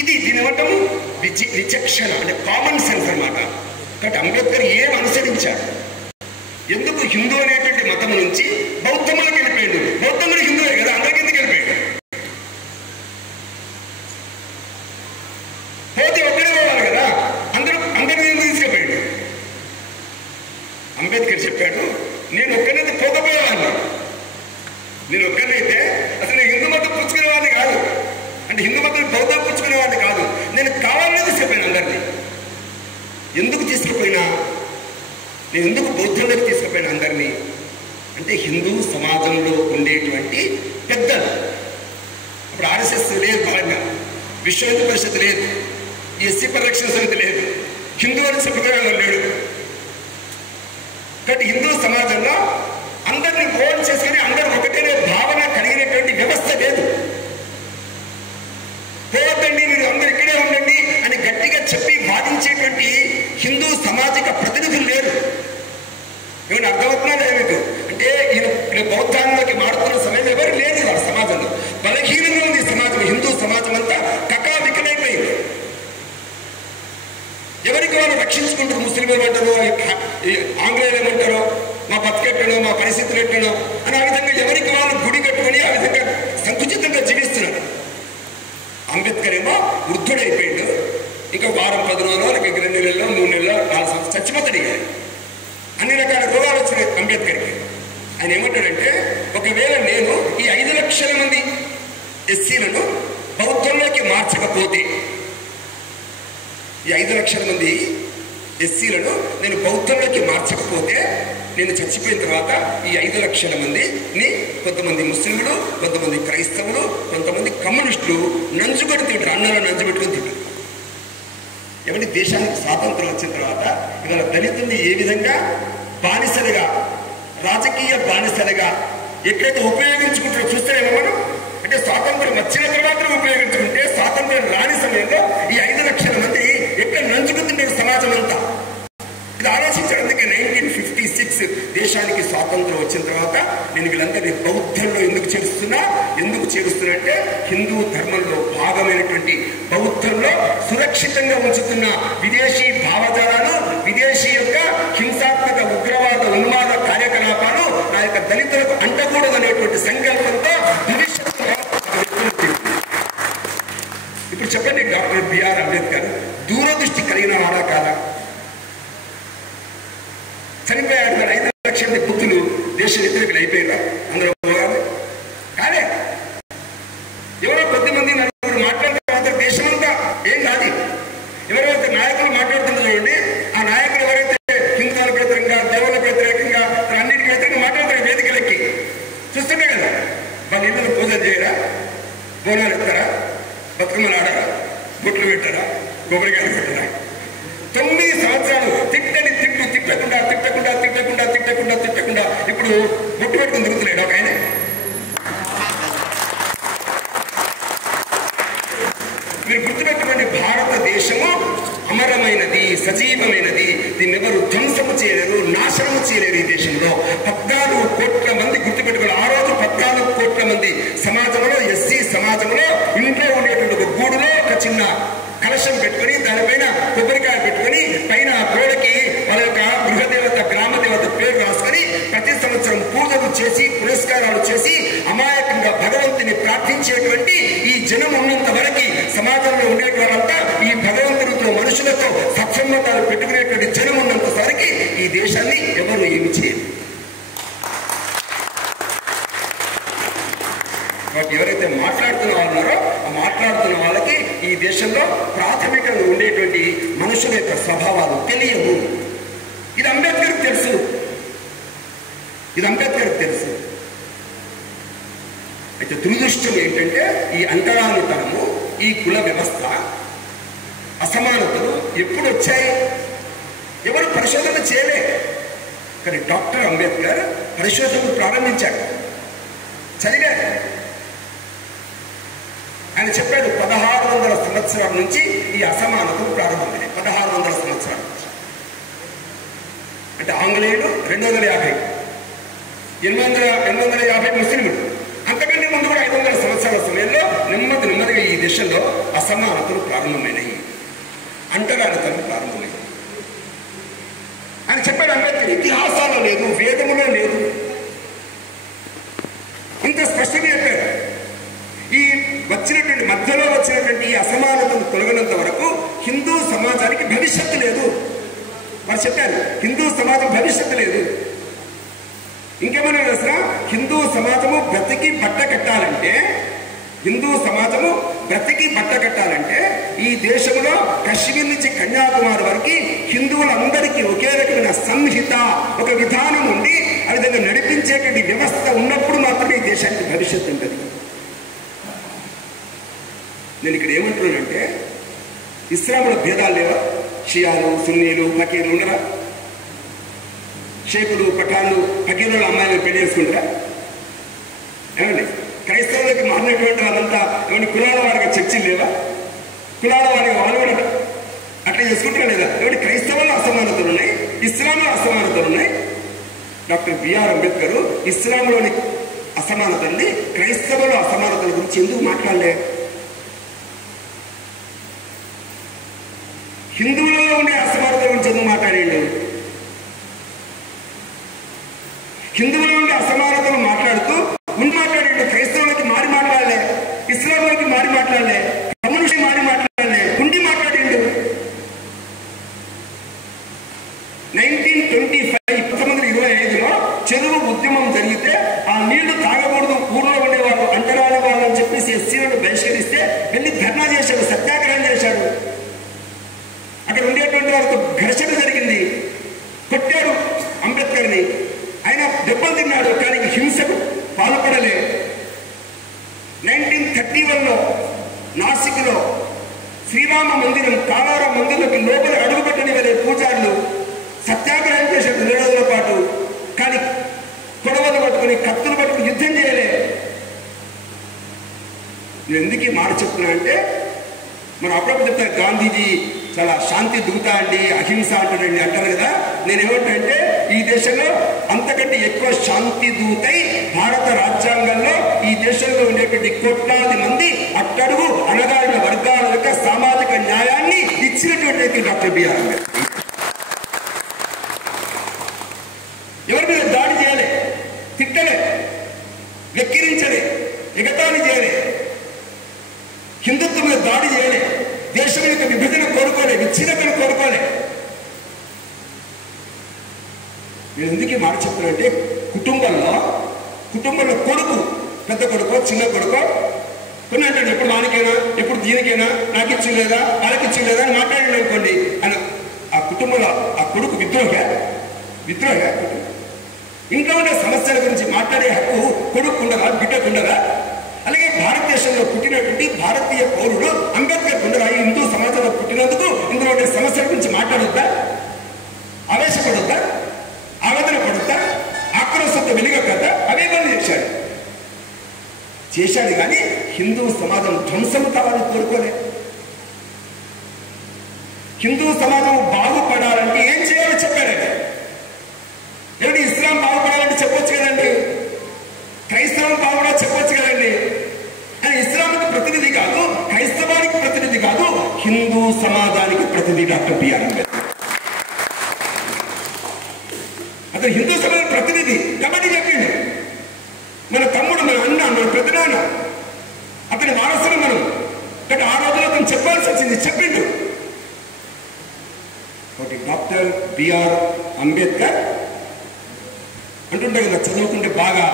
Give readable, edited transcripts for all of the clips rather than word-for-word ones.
ఇది దీనివటము విచక్షణ అంటే కామన్ సెన్స్ అన్నమాట. కాబట్టి అంబేద్కర్ ఏం అనుసరించాడు? ఎందుకు హిందూ అనేటువంటి మతం నుంచి బౌద్ధములకు వెళ్ళిపోయాడు? బౌద్ధములు హిందువే కదా, అందరికి ఎందుకు వెళ్ళిపోయాడు? పోతే ఒక్కడే పోవాలి కదా, అందరినీ ఎందుకు తీసుకుపోయాడు? అంబేద్కర్ చెప్పాడు, నేను ఒక్కనైతే పోకపోయేవాడిని, నేను ఒక్కరినైతే అసలు నేను హిందూ మతం పుచ్చుకునేవాడిని కాదు, అంటే హిందూ మతం బౌద్ధం పుచ్చుకునేవాడిని కాదు, నేను కావాలనే తీసుకుపోయాను అందరినీ. ఎందుకు తీసుకుపోయినా? నేను ఎందుకు బౌద్ధంలోకి తీసుకుపోయాను అందరినీ అంటే హిందూ సమాజంలో ఉండేటువంటి పెద్దలు, అప్పుడు ఆర్ఎస్ఎస్ లేదు, బలంగా విశ్వ హిందూ పరిషత్ లేదు, ఎస్సీ పరిరక్షణ సమితి లేదు, హిందూ అని చెప్పుకోవడం లేడు. కాబట్టి హిందూ సమాజంలో అందరినీ ఓన్ చేసుకుని అందరూ ఒకటేనే భావన కలిగినటువంటి వ్యవస్థ లేదు. పోవద్దండి, మీరు అందరు ఇక్కడే ఉండండి అని గట్టిగా చెప్పి వాదించేటువంటి హిందూ సామాజిక ప్రతినిధులు లేరు. ఏమైనా అర్థమవుతున్నా లేదా మీకు? అంటే ఈయన బౌద్ధాంలోకి మారుతున్న సమయం ఎవరు లేదు వాళ్ళ సమాజంలో. బలహీనంగా ఉంది సమాజం, హిందూ సమాజం అంతా కకావికలైపోయింది. ఎవరికి వాళ్ళు రక్షించుకుంటారు? ముస్లింలు ఏమంటారో, ఆంగ్లేయులు ఏమంటారో, మా బతికెట్టడో, మా పరిస్థితులు ఎట్టడో అని ఆ విధంగా ఎవరికి వాళ్ళు గుడి కట్టుకొని ఆ విధంగా సంకుచితంగా జీవిస్తున్నారు. అంబేద్కర్ ఏమో వృద్ధుడైపోయాడు, ఇంకా వారం 10 రోజులు, లేక 2 నెలల్లో 3 నెలల్లో 4 సంవత్సరాలు చచ్చిపోతాడు. అన్ని రకాల రోగాలు వచ్చినాయి అంబేద్కర్కి. ఆయన ఏమంటాడంటే, ఒకవేళ నేను ఈ 5 లక్షల మంది ఎస్సీలను బౌద్ధంలోకి మార్చకపోతే, ఈ 5 లక్షల మంది ఎస్సీలను నేను బౌద్ధంలోకి మార్చకపోతే, నేను చచ్చిపోయిన తర్వాత ఈ 5 లక్షల మందిని కొంతమంది ముస్లింలు, కొంతమంది క్రైస్తవులు, కొంతమంది కమ్యూనిస్టులు నంజుకొని తింటారు, అన్నంలో నంజు పెట్టుకొని తింటారు. ఎవరి దేశానికి స్వాతంత్రం వచ్చిన తర్వాత ఇవాళ దళితుల్ని ఏ విధంగా బానిసలుగా, రాజకీయ బానిసలుగా ఎట్లయితే ఉపయోగించుకుంటారో చూస్తేనేమో మనం. అంటే స్వాతంత్రం వచ్చిన తర్వాత ఉపయోగించుకుంటే, స్వాతంత్రం రాని సమయంలో ఈ 5 లక్షల మంది ఎట్లా నంచుకుంటుంటారు సమాజం అంతా. ఇది ఆలోచించారు. అందుకే 1956 దేశానికి స్వాతంత్రం వచ్చిన తర్వాత నేను వీళ్ళందరినీ బౌద్ధంలో ఎందుకు చేరుస్తున్నా అంటే హిందూ ధర్మంలో భాగమైనటువంటి బౌద్ధంలో సురక్షితంగా ఉంచుతున్న విదేశీ భావజాలాలు, విదేశీ యొక్క హింసాత్మక ఉగ్రవాద ఉన్మాద కార్యకలాపాలు నా యొక్క దళితులకు అంటకూడదు అనేటువంటి సంకల్పంతో భవిష్యత్తులో. ఇప్పుడు చెప్పండి, డాక్టర్ బిఆర్ అంబేద్కర్ దూరదృష్టి కలిగిన వాడా కాదా? చనిపోయాడు. 5 లక్షల బుద్ధులు దేశ వ్యతిరేకులు అయిపోయినా అందరూ కానీ ఎవరో కొద్దిమంది నలుగురు మాట్లాడిన తర్వాత దేశమంతా ఏం కాదు. ఎవరైతే నాయకులు మాట్లాడుతున్నారు చూడండి, ఆ నాయకులు ఎవరైతే హిందువులకు వ్యతిరేకంగా, దేవులకు వ్యతిరేకంగా, అన్నిటికీ వ్యతిరేకంగా మాట్లాడతారు వేదికలెక్కి చూస్తుంటే కదా. వాళ్ళ ఇళ్ళను పూజలు చేయరా, బోనాలు ఎత్తారా, బతుకమ్మలు ఆడారా, బొట్లు పెట్టారా, కొబ్బరికాయలు పెట్టారా? 9 సంవత్సరాలు తిట్టకుండా ఇప్పుడు బొట్టు పెట్టుకుని తిరుగుతున్నాడు ఒక ఆయన. మీరు గుర్తుపెట్టుకోండి, భారతదేశము అమరమైనది, సజీవమైనది. దీన్ని ఎవరు ధ్వంసము చేయలేరు, నాశనము చేయలేరు. ఈ దేశంలో 14 కోట్ల మంది గుర్తుపెట్టుకోవాలి. ఆ రోజు 14 కోట్ల మంది సమాజంలో, ఎస్సీ సమాజంలో ఇంట్లో ఉండేటువంటి ఒక గూడులో ఒక చిన్న కలశం పెట్టుకుని, దానిపైన కొబ్బరికాయ పెట్టుకుని, పైన గోడకి వాళ్ళ యొక్క గృహదేవత, గ్రామదేవత పేరు రాసుకొని ప్రతి సంవత్సరం పూజలు చేసి, పురస్కారాలు చేసి, అమాయకంగా భగవంతుని ప్రార్థించేటువంటి ఈ జనం ఉన్నంత వరకు, సమాజంలో ఉండేటవారంతా ఈ భగవంతుడితో, మనుషులతో సత్సంబంధాలు పెట్టుకునేటువంటి జనం ఉన్నంత వరకు ఈ దేశాన్ని ఎవరు ఏమి చేయరు. కాబట్టి ఎవరైతే మాట్లాడుతున్న వాళ్ళు ఉన్నారో ఆ మాట్లాడుతున్న వాళ్ళకి ఈ దేశంలో ప్రాథమికంగా ఉండేటువంటి మనుషుల యొక్క స్వభావాలు తెలియవు. ఇది అంబేద్కర్కి తెలుసు. అయితే దురదృష్టం ఏంటంటే, ఈ అంటరానితనము, ఈ కుల వ్యవస్థ, అసమానతలు ఎప్పుడు వచ్చాయి? ఎవరు పరిశోధన చేయలే. కానీ డాక్టర్ అంబేద్కర్ పరిశోధనలు ప్రారంభించాడు, చదివాడు. ఆయన చెప్పాడు 1600 సంవత్సరాల నుంచి ఈ అసమానతలు ప్రారంభమైనాయి. 1600 సంవత్సరాల నుంచి అంటే ఆంగ్లేయులు 250, 850 ముస్లింలు. అంతకంటే ముందు కూడా 500 సంవత్సరాల సమయంలో నెమ్మదిగా ఈ దేశంలో అసమానతలు లేదు, వేదములో లేదు. ఇంత స్పష్టంగా చెప్పారు. ఈ మధ్యలో వచ్చినటువంటి ఈ అసమానతను తొలగినంత వరకు హిందూ సమాజానికి భవిష్యత్తు లేదు. వారు చెప్పారు హిందూ సమాజం భవిష్యత్తు లేదు. ఇంకేమన్నా అసలు హిందూ సమాజము బ్రతికి బట్ట కట్టాలంటే, హిందూ సమాజము బ్రతికి బట్ట కట్టాలంటే ఈ దేశంలో కశ్మీర్ నుంచి కన్యాకుమారి వరకు హిందువులందరికీ ఒకే రకమైన సంహిత, ఒక విధానం ఉండి ఆ విధంగా నడిపించేటువంటి వ్యవస్థ ఉన్నప్పుడు మాత్రమే ఈ దేశానికి భవిష్యత్తు ఉంటుంది. నేను ఇక్కడ ఏమంటున్నానంటే, ఇస్లాంలో భేదాలు లేవా? షియాలు, సున్నీలు, ఫకీర్లు ఉండరా? షేకులు, పఠాన్లు, ఫకీర్ల అమ్మాయిలు పెళ్లి చేసుకుంటారా? ఏమండి? క్రైస్తవులకు మారినటువంటి వాళ్ళంతా ఏమంటే కులాల వారిగా చర్చలు లేవా? కులాల వారిగా వాళ్ళు కూడా అట్లా చేసుకుంటారా లేదా? ఏమంటే క్రైస్తవుల్లో అసమానతలు ఉన్నాయి, ఇస్లాంలో అసమానతలు ఉన్నాయి. డాక్టర్ బిఆర్ అంబేద్కర్ ఇస్లాంలోని అసమానతల్ని, క్రైస్తవుల అసమానతల గురించి ఎందుకు మాట్లాడలే? హిందువులలో ఉండే అసమానతల గురించి ఎందుకు మాట్లాడండి? హిందువులలో ఉండే అసమానతలు మాట్లాడుతూ ముందు మాట్లాడండి. క్రైస్తవులకి మారి మాట్లాడలే, ఇస్లాంలోకి మారి మాట్లాడలే, కమ్యూనిస్ట్ మారి మాట్లాడలే, ఉండి మాట్లాడిండు. 1925లో చెరువు ఉద్యమం జరిగితే ఆ నీళ్లు తాగకూడదు, ఊర్లో ఉండేవాళ్ళు అంటరాని వాళ్ళు అని చెప్పేసి ఎస్సీలను బహిష్కరిస్తే వెళ్ళి ధర్నా చేశాడు, సత్యాగ్రహం చేశాడు. అక్కడ ఉండేటువంటి వాళ్ళతో ఘర్షణ జరిగింది, కొట్టాడు అంబేద్కర్ని. ఆయన దెబ్బలు తిన్నాడు, కానీ హింసకు పాల్పడలే. 1931లో నాసిక్లో శ్రీరామ మందిరం, కాలార మందిరంలోకి లోపల అడుగుపెట్టని వెళ్ళే పూజారులు సత్యాగ్రహం చేశాడు 2 రోజుల పాటు. కానీ కొడవలు పట్టుకుని, కత్తులు పట్టుకుని యుద్ధం చేయలే. నేను ఎందుకు ఈ మాట చెప్తున్నా అంటే, మనం అప్పుడప్పుడు చెప్తారు గాంధీజీ చాలా శాంతి దూత అండి, అహింస అంటాడండి అంటారు కదా. నేను ఏమంటే ఈ దేశంలో అంతకంటే ఎక్కువ శాంతి దూతై భారత రాజ్యాంగంలో ఈ దేశంలో ఉండేటువంటి కోట్లాది మంది అట్టడుగు అణగారిన వర్గాల యొక్క సామాజిక న్యాయాన్ని ఇచ్చినటువంటి డాక్టర్ బిఆర్ అంబేద్కర్. ఎవరి మీద దాడి చేయలే, తిట్టలే, వెక్కిరించలే, ఎగతాళి చేయలే, హిందుత్వం మీద దాడి చేయలే, దేశం యొక్క విభజన కోరుకోలే, విచ్ఛిన్నతను కోరుకోలే. నేను ఎందుకు మాట చెప్తున్నానంటే, కుటుంబంలో కొడుకు, పెద్ద కొడుకో చిన్న కొడుకో కొన్ని అంటాడు, ఎప్పుడు వానికైనా, ఎప్పుడు దీనికైనా, నాకు ఇచ్చిలేదా, వాళ్ళకి ఇచ్చిలేదా అని మాట్లాడాడు అనుకోండి. అని ఆ కుటుంబంలో ఆ కొడుకు విద్రోహ ఇంట్లో ఉండే సమస్యల గురించి మాట్లాడే హక్కు కొడుకుండదా, బిడ్డకుండదా? అలాగే భారతదేశంలో పుట్టినటువంటి భారతీయ పౌరుడు అంబేద్కర్ ఉండరా? ఈ హిందూ సమాజంలో పుట్టినందుకు ఇందులో ఉండే సమస్యల గురించి మాట్లాడొద్దా? ఆవేశపడొద్దా? ఆవేదన పడొద్దా? ఆక్రోశంతో వెలుగొద్దా? అవే పనులు చేశాడు. కానీ హిందూ సమాజం ధ్వంసం కావాలని కోరుకోలే. హిందూ సమాజం బాగుపడాలంటే ఏం చేయాలో చెప్పాడండి. ఏమిటి? ఇస్లాం బాగుపడాలంటే చెప్పొచ్చు కదండి, క్రైస్తవం బాగుపడాలి చెప్పొచ్చు కదండి. అని ఇస్లాంకి ప్రతినిధి కాదు, క్రైస్తవానికి ప్రతినిధి కాదు, హిందూ సమాజానికి ప్రతినిధి డాక్టర్ బిఆర్ అంబేద్కర్. అతను హిందూ సమాజం ప్రతినిధి కాబట్టి చెప్పిండు. మన తమ్ముడు, మన అన్న, మన పెద్దనాన్న, అతని వారసులు మనం. కానీ ఆ రోజులో అతను చెప్పాల్సి వచ్చింది, చెప్పిండు. ఒకటి డాక్టర్ బిఆర్ అంబేద్కర్ అంటుంటాడు కదా, చదువుకుంటే బాగా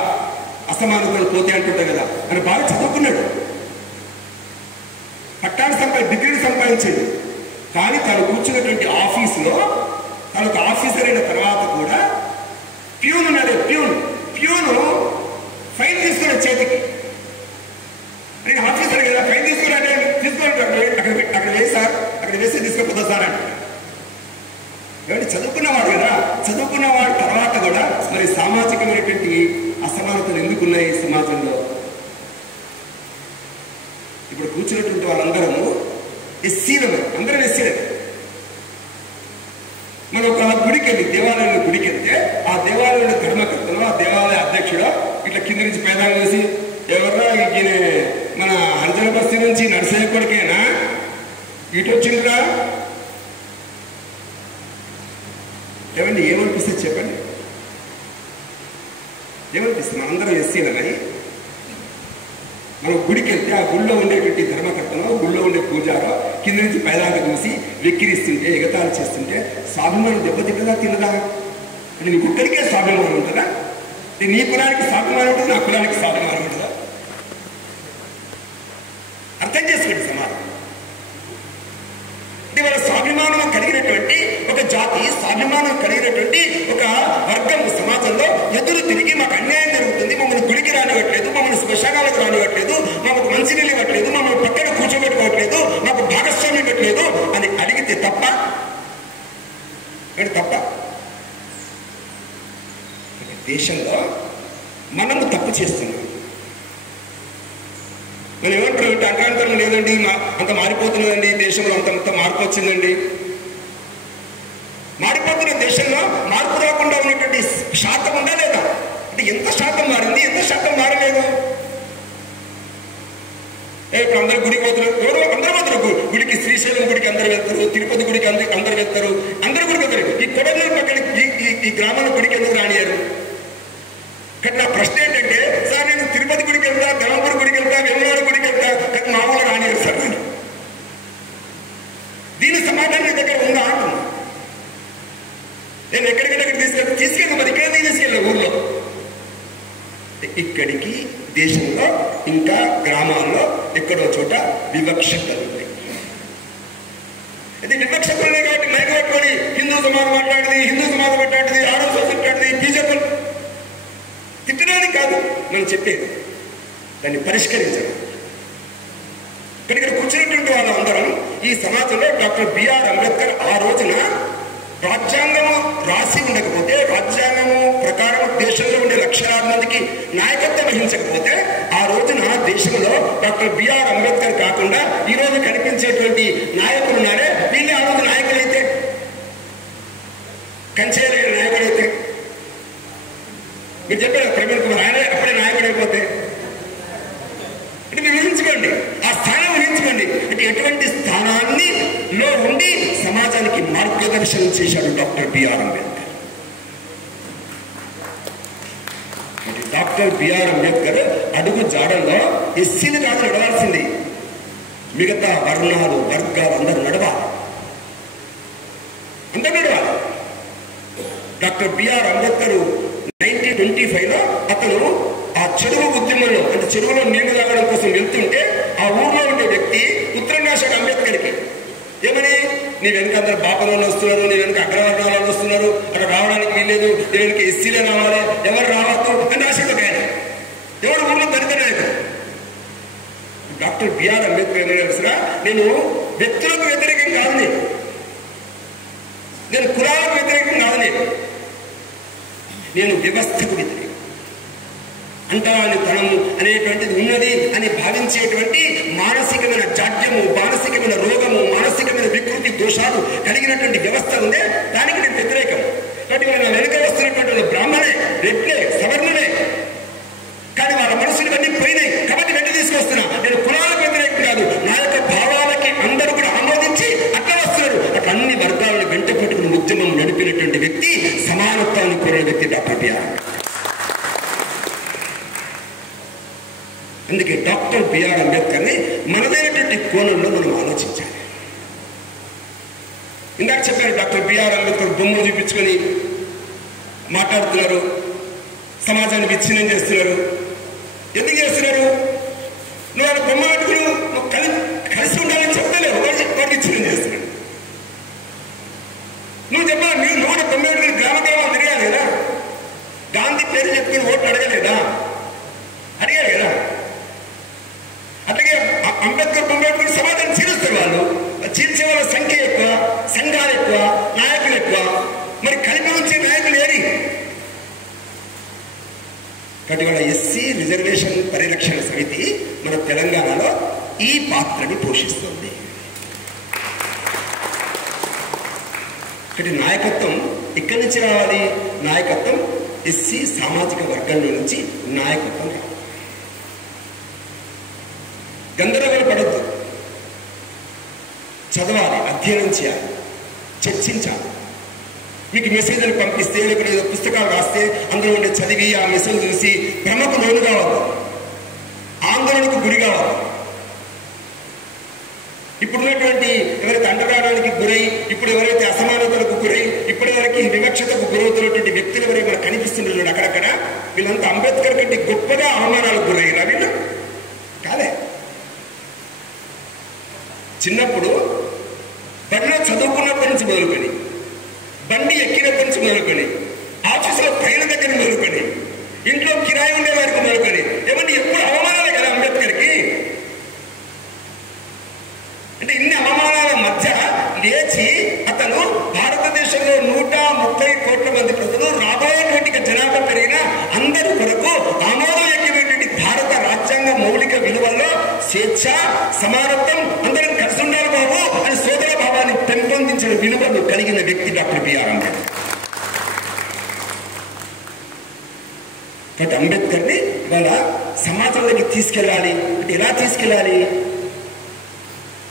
అసమానతలు పోతే అంటుంటాడు కదా. అని బాగా చదువుకున్నాడు, డిగ్రీలు సంపాదించాడు. కానీ తను కూర్చున్నటువంటి ఆఫీసులో, తనకు ఆఫీసర్ అయిన తర్వాత కూడా ప్యూన్ ఉన్నాడు. ప్యూను ఫైల్ తీసుకున్నాడు చేతికి. నేను ఆఫీసర్ కదా, ఫైల్ తీసుకున్నాడే, తీసుకోండి అక్కడ వేసి సార్, అక్కడ వేసి తీసుకోపోతా సార్ అంటే. చదువుకున్నవాడు కదా, చదువుకున్నవాడు తర్వాత కూడా మరి సామాజికమైనటువంటి అసమానతలు ఎందుకున్నాయి సమాజంలో? ఇప్పుడు కూర్చున్నటువంటి వాళ్ళందరము ఎస్సీలము, అందరం ఎస్సీలే. మనం ఒక గుడికి వెళ్ళి, దేవాలయంలో గుడికి వెళ్తే ఆ దేవాలయంలో ధర్మకర్తను, ఆ దేవాలయ అధ్యక్షుడు ఇట్లా కింద నుంచి పేదాలు వేసి, ఎవరన్నా ఈయన మన హరిజన బస్తీ నుంచి నర్సయ్య కొడుకేనా ఇటు వచ్చిండ్రా? ఏమండి, ఏమనిపిస్తే చెప్పండి. మనందరం ఎస్సీలని. మనం గుడికి వెళ్తే ఆ గుళ్ళో ఉండేటువంటి ధర్మకర్తనో గుళ్ళో ఉండే పూజారో కింద నుంచి పైదాకా చూసి వెక్కిరిస్తుంటే ఎగతాళి చేస్తుంటే స్వాభిమానం దెబ్బతింటదా తినదా? అంటే నీకు ఒక్కడికే స్వాభిమానం ఉంటుందా? నీ కులానికి స్వాభిమానం ఉంటుంది, నా కులానికి స్వాభిమానం ఉంటుందా? అర్థం చేసుకోండి సమాజం. అంటే వాళ్ళ స్వాభిమానం కలిగినటువంటి ఒక జాతి, స్వాభిమానం కలిగినటువంటి ఒక వర్గం సమాజంలో ఎదురు తిరిగి మాకు అన్యాయం జరుగుతుంది, మమ్మల్ని గుడికి రానివ్వట్లేదు, మమ్మల్ని శ్మశానాలకు రానివ్వట్లేదు, మాకు మంచినీళ్ళు ఇవ్వట్లేదు, మమ్మల్ని పక్కన కూర్చోబెట్టుకోవట్లేదు, మాకు భాగస్వామ్యం ఇవ్వట్లేదు అని అడిగితే తప్ప? తప్ప. దేశంలో మనము తప్పు చేస్తున్నాం. మనం ఏమంటారు అంటే అంకాంతరం లేదండి, అంత మారిపోతున్నదండి, దేశంలో అంత మార్పు వచ్చిందండి. మారిపోతున్న దేశంలో మార్పు రాకుండా ఉన్నటువంటి శాతం ఉందా లేదా? అంటే ఎంత శాతం మారింది, ఎంత శాతం మారలేదు? ఇప్పుడు అందరు గుడికి పోతున్నారు, ఎవరు అందరూ పోతారు గుడికి. శ్రీశైలం గుడికి అందరు వెళ్తారు, తిరుపతి గుడికి అందరు వెళ్తారు, అందరు గుడికి వెళ్తారు. ఈ కొడగూరు పక్కన ఈ గ్రామాల గుడికి ఎందుకు రానియారు? కానీ నా ప్రశ్న ఏంటంటే, సార్ నేను తిరుపతి గుడికి వెళ్తా, ధర్మపురి గుడికి వెళ్తా, వెంగళూరు గుడికి వెళ్తా, కానీ మా ఊళ్ళో రానియారు సార్. దీని సమాధానం దగ్గర ఉందా అంటున్నా. నేను ఎక్కడికి తీసుకెళ్ళి మరి ఇక్కడ తీసుకెళ్ళా ఊర్లో. ఇక్కడికి దేశంలో ఇంకా గ్రామాల్లో ఎక్కడో చోట వివక్షతలు ఉన్నాయి. ఇది వివక్షతలు ఉన్నాయి కాబట్టి మైకు పట్టుకొని హిందూ సమాజం మాట్లాడింది, హిందూ సమాజం మాట్లాడింది, ఆర్ఎస్ఎస్ మాట్లాడింది, బీజేపీ తిట్టడానికి కాదు మనం చెప్పేది, దాన్ని పరిష్కరించడం. కానీ ఇక్కడ కూర్చున్నటువంటి వాళ్ళందరం ఈ సమాజంలో డాక్టర్ బిఆర్ అంబేద్కర్ ఆ రోజున రాజ్యాంగము రాసి ఉండకపోతే, రాజ్యాంగము ప్రకారం దేశంలో ఉండే లక్షలాది మందికి నాయకత్వం వహించకపోతే, ఆ రోజున దేశంలో డాక్టర్ బిఆర్ అంబేద్కర్ కాకుండా ఈ రోజు కనిపించేటువంటి నాయకులు ఉన్నారే, వీళ్ళే ఆ రోజు నాయకులైతే, కంచేరి నాయకుడైతే, మీరు చెప్పారు ప్రవీణ్ కుమార్ ఆయనే అప్పుడే నాయకుడు అయిపోతే. అంటే మీరు ఊహించుకోండి, ఆ స్థానం ఊహించుకోండి. అంటే ఎటువంటి స్థానాన్ని లో ఉండి సమాజానికి మార్గదర్శనం చేశాడు doctor BR Ambedkar. Doctor BR Ambedkar అడుగు జాడల్లో ఎస్సీని కాదు నడవాల్సింది, మిగతా వర్ణాలు వర్గాలు అందరూ నడవాలి, అందరూ నడవాలి. డాక్టర్ బిఆర్ అంబేద్కర్ 1925లో అతను ఆ చెరువు ఉద్యమంలో, అంటే చెరువులో నీళ్లు తాగడం కోసం వెళ్తుంటే ఆ ఊర్లో ఉండే వ్యక్తి ఉత్తరం రాశాడు అంబేద్కర్కి. ఏమని? నీ వెనుక అందరు బాపనోళ్ళు వస్తున్నారు, నీ వెనుక అగ్రవర్ణాలు వస్తున్నారు, అక్కడ రావడానికి వీల్లేదు, నీ వెనుక ఎస్సీలే రావాలి, ఎవరు రావద్దు అని రాశాడు ఆయన. ఎవరు ఊర్లో దరిద్రలేదు. డాక్టర్ బిఆర్ అంబేద్కర్ ఏమైనా తెలుసురా, నేను వ్యక్తులకు వ్యతిరేకం కాదు, నేను కులాలకు వ్యతిరేకం కాదు, నేను వ్యవస్థకు వ్యతిరేకం. అంటరానితనము అనేటువంటిది ఉన్నది అని భావించేటువంటి మానసికమైన జాడ్యము, మానసికమైన రోగము, మానసికమైన వికృతి దోషాలు కలిగినటువంటి వ్యవస్థ ఉందే, దానికి నేను వ్యతిరేకం. కాబట్టి నా వెనుక వస్తున్నటువంటి బ్రాహ్మణే, రెడ్లే, సవర్ణులే, కానీ వాళ్ళ మనసులు అన్నీ పోయినాయి కాబట్టి వెంట తీసుకొస్తున్నా. నేను కులాలకు వ్యతిరేకం కాదు, నా యొక్క భావాలకి అందరూ కూడా ఆమోదించి అట్లా వస్తున్నారు. అట్లా అన్ని వర్గాలను వెంట పెట్టుకుని ఉద్యమం నడిపినటువంటి వ్యక్తి, సమానత్వాన్ని కోరిన వ్యక్తి డాక్టర్ బిఆర్. అందుకే డాక్టర్ బిఆర్ అంబేద్కర్ని మనదైనటువంటి కోణంలో మనం ఆలోచించాలి. ఇందాక చెప్పారు, డాక్టర్ బిఆర్ అంబేద్కర్ బొమ్మలు చూపించుకొని మాట్లాడుతున్నారు, సమాజాన్ని విచ్ఛిన్నం చేస్తున్నారు. ఎందుకు చేస్తున్నారు? నువ్వు వాళ్ళ బొమ్మ పెట్టుకుని నువ్వు కలిసి ఉండాలని చెప్తలేవు, వాడు విచ్ఛిన్నం చేస్తున్నాడు. నువ్వు చెప్పాలి, మీరు నోట బొమ్మ పెట్టుకుని గ్రామ గ్రామాలు తిరగాలి కదా, గాంధీ పేరు చెప్పుకుని ఓట్లు అడగలేదా? అడిగారు కదా. అట్లాగే అంబేద్కర్ బొమ్మ పెట్టుకుని సమాజాన్ని చీలుస్తారు. వాళ్ళు చీల్చే వాళ్ళ సంఖ్య ఎక్కువ, సంఘాలు ఎక్కువ, నాయకులు ఎక్కువ. మరి కలిపి ఉంచే నాయకులు ఏరి? కాబట్టి వాళ్ళ ఎస్సీ రిజర్వేషన్ పరిరక్షణ సమితి మన తెలంగాణలో ఈ పాత్రని పోషిస్తుంది. కాబట్టి నాయకత్వం ఎక్కడి నుంచి రావాలి? నాయకత్వం ఎస్సీ సామాజిక వర్గంలో నుంచి నాయకత్వం రావాలి. గందరగోళ పడద్దు, చదవాలి, అధ్యయనం చేయాలి, చర్చించాలి. మీకు మెసేజ్లు పంపిస్తే లేకపోతే ఏదో పుస్తకాలు రాస్తే అందులో ఉండే చదివి ఆ మెసేజ్ చూసి భ్రమకు లోను కావద్దు, ఆందోళనకు గురి కావద్దు. ఇప్పుడున్నటువంటి ఎవరైతే అంటరాడానికి గురై, ఇప్పుడు ఎవరైతే అసమానతలకు గురై, ఇప్పుడు ఎవరికి వివక్షతకు గురవుతున్నటువంటి వ్యక్తులు ఎవరైనా కనిపిస్తున్నారు అక్కడక్కడ, వీళ్ళంతా అంబేద్కర్ కంటే గొప్పగా అవమానాలకు గురయ్యారా? వీళ్ళు కాదే. చిన్నప్పుడు బడిలో చదువుకున్నప్పటి నుంచి మొదలుకొని, బండి ఎక్కినప్పటి నుంచి మొదలుకొని, ఆఫీసులో పైన దగ్గర మొదలుకొని, ఇంట్లో కిరాయి ఉండే వారికి మొదలుకొని, ఏమంటే ఎప్పుడు అవమానాలే కదా అంబేద్కర్కి. అంటే ఇన్ని అవమానాల మధ్య లేచి అతను భారతదేశంలో 130 కోట్ల మంది ప్రజలు రాబోయేటువంటి జనాభా పెరిగిన అందరి కొరకు ఆమోదయోగ్యమైనటువంటి భారత రాజ్యాంగ మౌలిక విలువల్లో స్వేచ్ఛ, సమానత్వం, అందరం కలిసి ఉండాలి బాబు అని సోదర భావాన్ని పెంపొందించిన విలువలు కలిగిన వ్యక్తి డాక్టర్ బిఆర్ అంబేద్కర్. కాబట్టి అంబేద్కర్ని ఇవాళ సమాజంలోకి తీసుకెళ్ళాలి అంటే ఎలా తీసుకెళ్ళాలి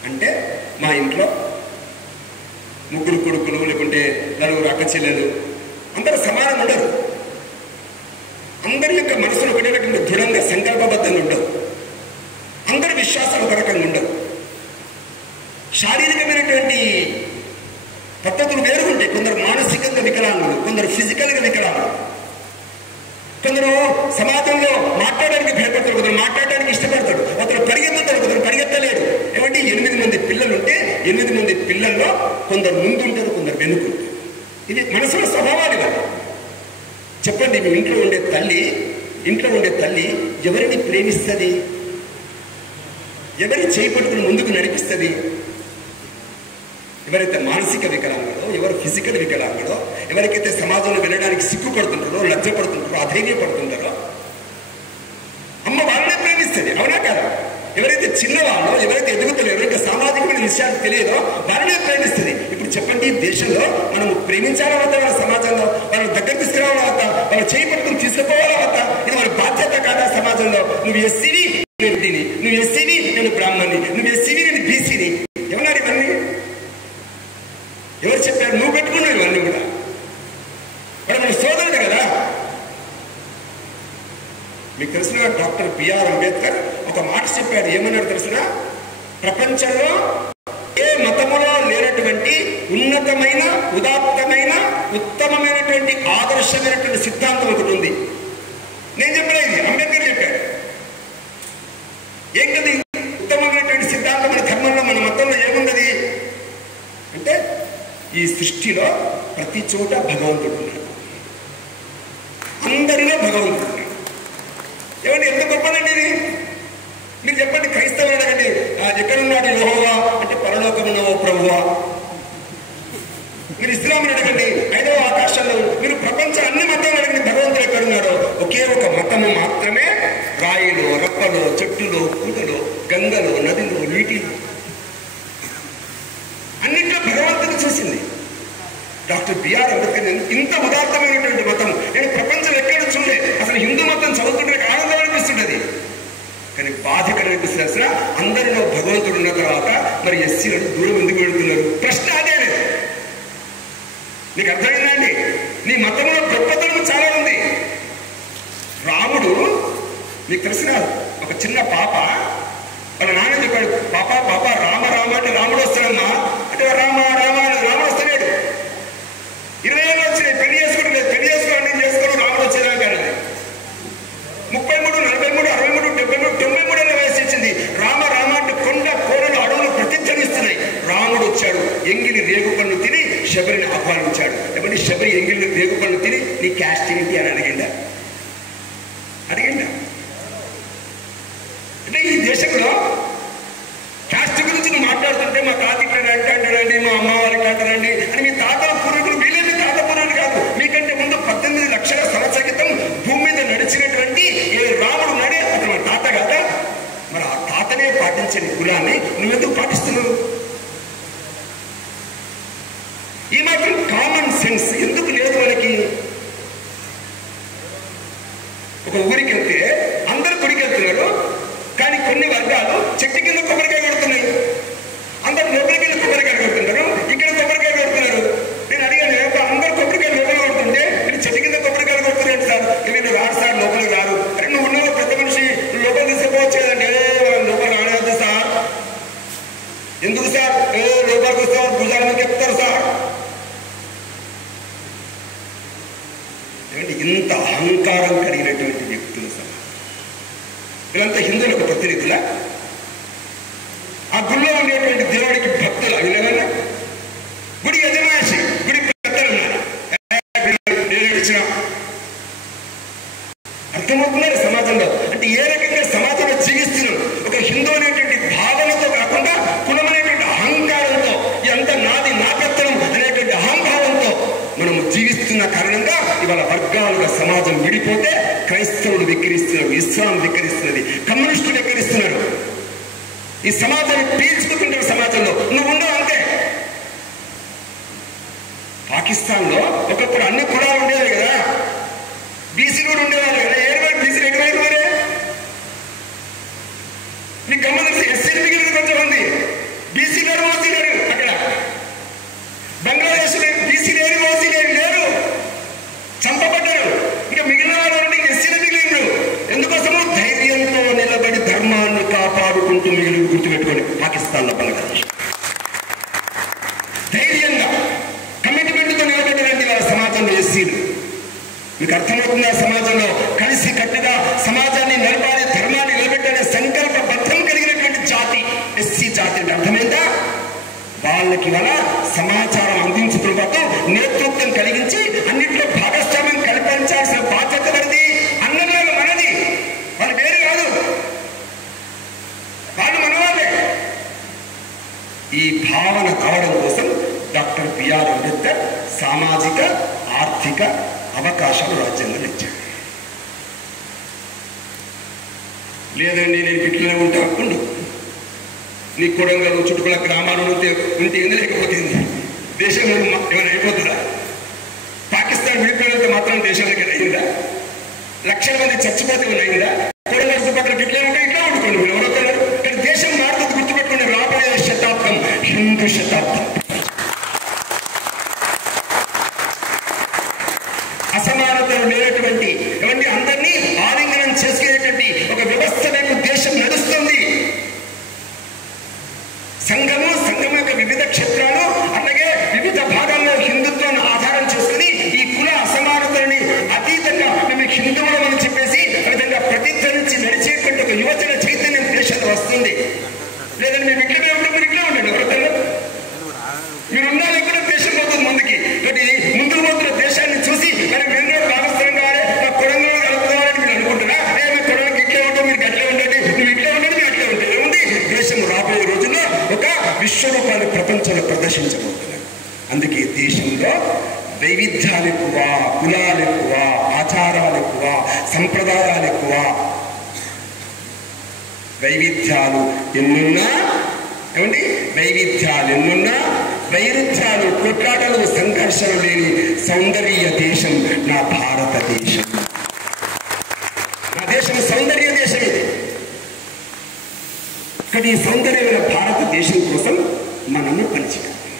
అంటే, మా ఇంట్లో 3 కొడుకులు లేకుంటే 4 అక్క చెల్లెలు అందరూ సమానంగా ఉండరు. అందరి యొక్క మనసులో ఒకటే రకంగా దృఢంగా సంకల్పబద్ధంగా ఉండవు. అందరి విశ్వాసాలు ఒక రకంగా ఉండవు. శారీరకమైనటువంటి పద్ధతులు వేరుగుంటాయి. కొందరు మానసికంగా వికలాంగులు, కొందరు ఫిజికల్గా వికలాంగులు, కొందరు సమాజంలో మాట్లాడడానికి భయపడతారు, కొందరు మాట్లాడడానికి ఇష్టపడతాడు, అతను పరిగెత్తుతాడు, కొందరు పరిగెత్తలేడు. ఏమంటే 8 మంది పిల్లలు ఉంటే 8 మంది పిల్లల్లో కొందరు ముందుంటారు, కొందరు వెనుకుంటారు. ఇది మనసులో స్వభావాలు కదా. చెప్పండి, మీ ఇంట్లో ఉండే తల్లి ఎవరిని ప్రేమిస్తుంది? ఎవరి చేయి పట్టుకుని ముందుకు నడిపిస్తుంది? ఎవరైతే మానసిక వికలాంగుడో, ఎవరు ఫిజికల్ వికలాంగుడో, ఎవరికైతే సమాజంలో వెళ్ళడానికి సిగ్గుపడుతుంటారో, లజ్జపడుతుంటారో, అధైర్యపడుతుంటారో అమ్మ వాళ్ళనే ప్రేమిస్తుంది. అవునా కదా? ఎవరైతే చిన్నవాళ్ళో, ఎవరైతే ఎదుగుతలేరో, ఇంకా సామాజికమైన విషయాలు తెలియదో వాళ్ళనే ప్రేమిస్తుంది. ఇప్పుడు చెప్పండి, దేశంలో మనము ప్రేమించాలా వద్దా? వాళ్ళ సమాజంలో వాళ్ళని దగ్గర తీసుకురావాలా వద్దా? వాళ్ళ చేయి పట్టుకుని తీసుకుపోవాలా వద్దా? ఇది మన బాధ్యత కాదా? సమాజంలో నువ్వు ఎస్సీని, నేను దీని, నువ్వు ఎస్సీని, నేను బ్రాహ్మణ్ని, నువ్వు ఎస్సీని, నేను బీసీని. ఎవరు ఇవన్నీ? ఎవరు చెప్పారు? నువ్వు పెట్టుకున్నావు ఇవన్నీ కూడా. మరి మన సోదరుడు కదా. మీకు తెలిసిన డాక్టర్ బిఆర్ అంబేద్కర్ ఒక మాట చెప్పాడు. ఏమన్నాడు తెలిసిన? ప్రపంచంలో ఏ మతములో లేనటువంటి ఉన్నతమైన, ఉదాత్తమైన, ఉత్తమమైనటువంటి, ఆదర్శమైనటువంటి సిద్ధాంతం ఒకటి ఉంది. నేను చెప్పలేదు, అంబేద్కర్ చెప్పాడు. ఏంటది ఉత్తమమైనటువంటి సిద్ధాంతం? మన ధర్మంలో, మన మతంలో ఏమున్నది అంటే, ఈ సృష్టిలో ప్రతి చోట భగవంతుడు ఉన్నాడు, అందరిలో భగవంతుడు ఉన్నాడు. ఏమంటే ఎంత గొప్పదండి ఇది? మీరు చెప్పండి, క్రైస్తవులు అడగండి, ఎక్కడున్నాడు యెహోవా అంటే పరలోకములో ఓ ప్రభువా. మీరు ఇస్లాంని అడగండి, 5వ ఆకాశంలో. మీరు ప్రపంచం అన్ని మతాలు అడగండి, భగవంతుడు ఎక్కడున్నారో ఒకే ఒక మతము మాత్రమే రాయిలో, రప్పలో, చెట్టులో, పూటలో, గంగలో, నదిలో, నీటిలో అన్నింటిలో భగవంతుని చూసింది. డాక్టర్ బిఆర్ అంబేద్కర్ ఇంత ఉదాత్తమైనటువంటి మతం నేను ప్రపంచం ఎక్కడ చూడలేదు. అసలు హిందూ మతం చదువుతుంటే ఆనందం అనిపిస్తుంటది, కానీ బాధకరం అనిపిస్తుంది. అసలు అందరిలో భగవంతుడు ఉన్న తర్వాత మరి ఎస్సీలను దూరం ఎందుకు పెడుతున్నారు? ప్రశ్న అదే. నీకు అర్థమైందా అండి? నీ మతంలో గొప్పతనం చాలా ఉంది. రాముడు, నీకు తెలిసిన ఒక చిన్న పాప వాళ్ళ నాన్న చెప్పాడు, పాప పాప రామ రామ అంటే రాముడు వస్తాడమ్మా అంటే రామ రామ అని రాముడు వస్తలేడు. 20 ఏళ్ళు వచ్చినాయి, పెళ్లి చేసుకోవడం, పెళ్లి చేసుకోవడం, నేను చేసుకోవడం, రాముడు వచ్చేదాకా అనేది 33, 43, 63, 73, 93 ఏళ్ళ వయసు ఇచ్చింది. రామ రామ అంటే కొండ కోరలు, అడవులు ప్రతిధ్వనిస్తున్నాయి. రాముడు వచ్చాడు, ఎంగిలి రేగు పళ్ళు తిని శబరిని ఆహ్వానించాడు. ఏమంటే శబరి ఎంగిలి రేగు పళ్ళు తిని నీ క్యాస్ట్ ఏంటి అని అడిగిందా? అంటే ఈ దేశంలో క్యాస్ట్ గురించి నువ్వు మాట్లాడుతుంటే మా తాత ఇక్కడ అంటాడండి, మా అమ్మ వారికి అంటారండి అని మీ తాతల పూర్వీకులు, వీళ్ళేమి తాత పూర్వీకులు కాదు. మీకంటే ముందు 18 లక్షల సంవత్సరాల క్రితం భూమి మీద నడిచినటువంటి ఏ రాముడు నడే అతను మన తాత కాదా? మరి ఆ తాతనే పాటించని కులాన్ని నువ్వెందుకు పాటిస్తున్నావు? ఈ మాత్రం కామన్ సెన్స్ ఎందుకు లేదు మనకి? ఒక ఊరికి వెళ్తే అందరూ గుడికి వెళ్తున్నారు, కానీ కొన్ని వర్గాలు చెట్టు కింద కొబ్బరికాయ కొడుతున్నాయి. అందరూ కొబ్బరి కింద కొబ్బరికాయ కొడుతున్నారు, ఇక్కడ కొబ్బరికాయ కొడుతున్నారు. నేను అడిగాను, అందరూ కొబ్బరి ఉండేటువంటి దేవుడికి భక్తులు అవిలేవన్నా గుడి యజమాని గుడి పెద్దలు ఉన్నారు. అర్థమవుతున్నారు సమాజంలో అంటే ఏ రకంగా సమాజంలో జీవిస్తున్నాం. ఒక హిందూ అనేటువంటి భావనతో కాకుండా కులమైనటువంటి అహంకారంతో ఎంత నాది నా పెత్తనం అనేటువంటి అహంభావంతో మనము జీవిస్తున్న కారణంగా ఇవాళ వర్గాలుగా సమాజం విడిపోతే క్రైస్తవులు వికరిస్తున్నారు, ఇస్లాం వికరిస్తున్నది, కమ్యూనిస్టులు వికరిస్తున్నారు. ఈ సమాజాన్ని పీల్చుకుంటున్న సమాజంలో నువ్వు ఉండవు అంతే. పాకిస్తాన్ లో ఒకప్పుడు అన్ని కులాలు ఉండేవి కదా, బీసీలు కూడా ఉండేవాళ్ళు కదా. ఏడువైపు బీసీలు ఎటువైపు మరే నీకు గమనించి ఎస్సీలు మిగిలిన కొంతమంది బీసీ లేరు ఓసీ లేరు. అక్కడ బంగ్లాదేశ్ బీసీ లేరు ఓసీ లేరు, చంపబడ్డారు. ఇంకా మిగిలిన వాళ్ళు ఎస్సీలు మిగిలిండ్రు. ఎందుకోసము ధైర్యంతో నిలబడి ధర్మాన్ని కాపాడుకుంటూ మిగిలి. గుర్తుపెట్టుకోండి, పాకిస్తాన్ లో బంగ్లాదేశ్ ధైర్యంగా కమిట్మెంట్తో నిలబడ్డారండి వాళ్ళ సమాజంలో ఎస్సీలు. మీకు అర్థమవుతుందా? సమాజంలో కలిసి కట్టుగా సమాజాన్ని నిలబడి ధర్మాన్ని నిలబెట్టాలనే సంకల్ప బద్ధం కలిగినటువంటి జాతి ఎస్సీ జాతి అంటే అర్థమైందా? వాళ్ళకి వాళ్ళ సమాచారం అందించుతూ పాటు నేతృత్వం కలిగించి అన్నింటిలో భాగస్వామ్యం కల్పించాల్సిన బాధ్యత మనది, అన్నదానం మనది. వాళ్ళు వేరు కాదు, వాళ్ళు మనవాళ్ళే. ఈ భావన కావడం కోసం డాక్టర్ బిఆర్ అంబేద్కర్ సామాజిక ఆర్థిక అవకాశాలు రాజ్యాంగంలో ఇచ్చాడు. లేదండి నేను ఇట్లనే ఉంటా, ఉండు. నీ కొడంగల్ చుట్టుపక్కల గ్రామాలు ఉంటే ఏంది, లేకపోతే దేశం ఏమైనా అయిపోతుందా? పాకిస్తాన్ విడిపోయినంత మాత్రం దేశానికి అయిందా? లక్షల మంది చచ్చిపోతే అయిందా? కొడంగల్ చుట్టుపక్కల ఇట్లే ఉంటే ఇట్లా ఉండుకోండి మీరు ఎవరొకరు. కానీ దేశం మారుతుంది, గుర్తుపెట్టుకోండి. రాబోయే శతాబ్దం హిందూ శతాబ్దం. అసమానతలు లేనటువంటి ఇవన్నీ అందరినీ ఆలింగనం చేసుకునేటువంటి ఒక వ్యవస్థ వైపు దేశం నడుస్తుంది. సంఘము యొక్క వివిధ క్షేత్రాలు అలాగే వివిధ భాగాల్లో హిందుత్వాన్ని ఆధారం చేసుకుని ఈ కుల అసమానతలని అతీతంగా మేము హిందువులు అని చెప్పేసి విధంగా ప్రతిధ్వనించి నడిచేటువంటి ఒక యువజన చైతన్యం దేశంలో వస్తుంది. లేదంటే మేము ఇట్లనే ఉంటే మీరు ఇట్లా ఉండండి, ఎవరికన్నా మీరు ఉండాలి కూడా దేశం పోతుంది ముందుకి. కాబట్టి ముందుకు పోతున్న దేశాన్ని చూసి కానీ మేము భాగస్వామ్యం కావాలి, మా కొడంగల్ కలుపుకోవాలని మీరు అనుకుంటున్నా? మేము కొడంగల్కి ఇట్లే ఉంటాం, మీరు గట్లే ఉండండి, నువ్వు ఇట్లే ఉండండి, మీరు అట్లే ఉంటాయి. ఏముంది? దేశం రాబోయే రోజుల్లో ఒక విశ్వరూపాన్ని ప్రపంచంలో ప్రదర్శించబోతున్నారు. అందుకే దేశంలో వైవిధ్యాలు ఎక్కువ, కులాలు ఎక్కువ, ఆచారాలు ఎక్కువ, సంప్రదాయాలు ఎక్కువ. వైవిధ్యాలు ఎన్నున్నా ఏమండి, వైవిధ్యాలు ఎన్నున్నా వైరుధ్యాలు, కొట్లాటలు, సంఘర్షణ లేని సౌందర్య దేశం నా భారతదేశం. నా దేశం సౌందర్య దేశం ఇది. కానీ ఈ సౌందర్యమైన భారతదేశం కోసం మనము పనిచేయాలి.